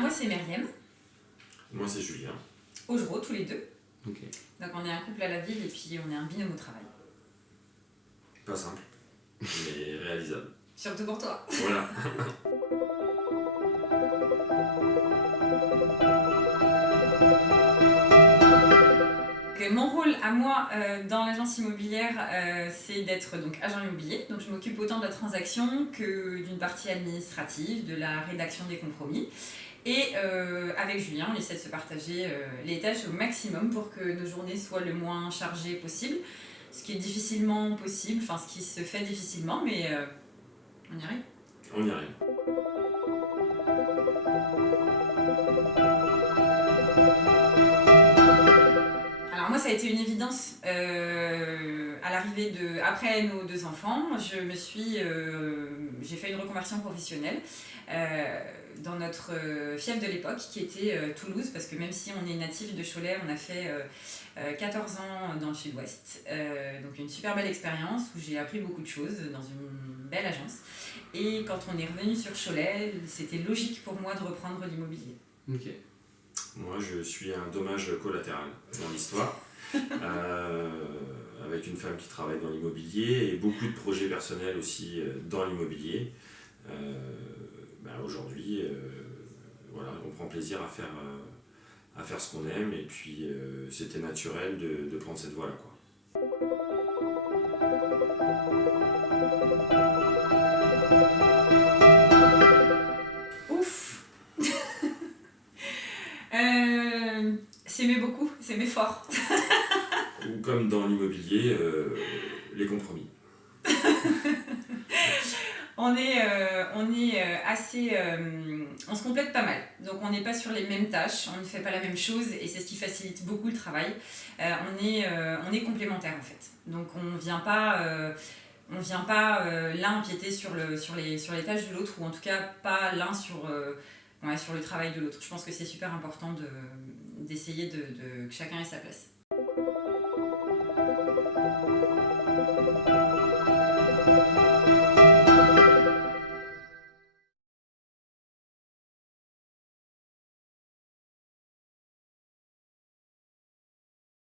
moi c'est Myriam, Moi, c'est Julien. Augereau, tous les deux. Ok. Donc on est un couple à la ville et puis on est un binôme au travail. Pas simple, mais réalisable. Surtout pour toi. Voilà. Mon rôle à moi dans l'agence immobilière, c'est d'être donc agent immobilier. Donc je m'occupe autant de la transaction que d'une partie administrative, de la rédaction des compromis. Et avec Julien, on essaie de se partager les tâches au maximum pour que nos journées soient le moins chargées possible. Ce qui est difficilement possible, enfin ce qui se fait difficilement, mais on y arrive. On y arrive. Alors moi ça a été une évidence à l'arrivée après nos 2 enfants, j'ai fait une reconversion professionnelle dans notre fief de l'époque qui était Toulouse, parce que même si on est natif de Cholet, on a fait 14 ans dans le sud-ouest, donc une super belle expérience où j'ai appris beaucoup de choses dans une belle agence, et quand on est revenu sur Cholet, c'était logique pour moi de reprendre l'immobilier. Ok. Moi, je suis un dommage collatéral dans l'histoire, avec une femme qui travaille dans l'immobilier et beaucoup de projets personnels aussi dans l'immobilier. Aujourd'hui, voilà, on prend plaisir à faire ce qu'on aime, et puis c'était naturel de prendre cette voie-là, quoi. Ouf. S'aimer beaucoup, s'aimer fort. Ou comme dans l'immobilier, les compromis. On se complète pas mal. Donc on n'est pas sur les mêmes tâches, on ne fait pas la même chose, et c'est ce qui facilite beaucoup le travail. On est complémentaires en fait. Donc on vient pas l'un empiéter sur les tâches de l'autre, ou en tout cas pas l'un sur le travail de l'autre. Je pense que c'est super important d'essayer que chacun ait sa place.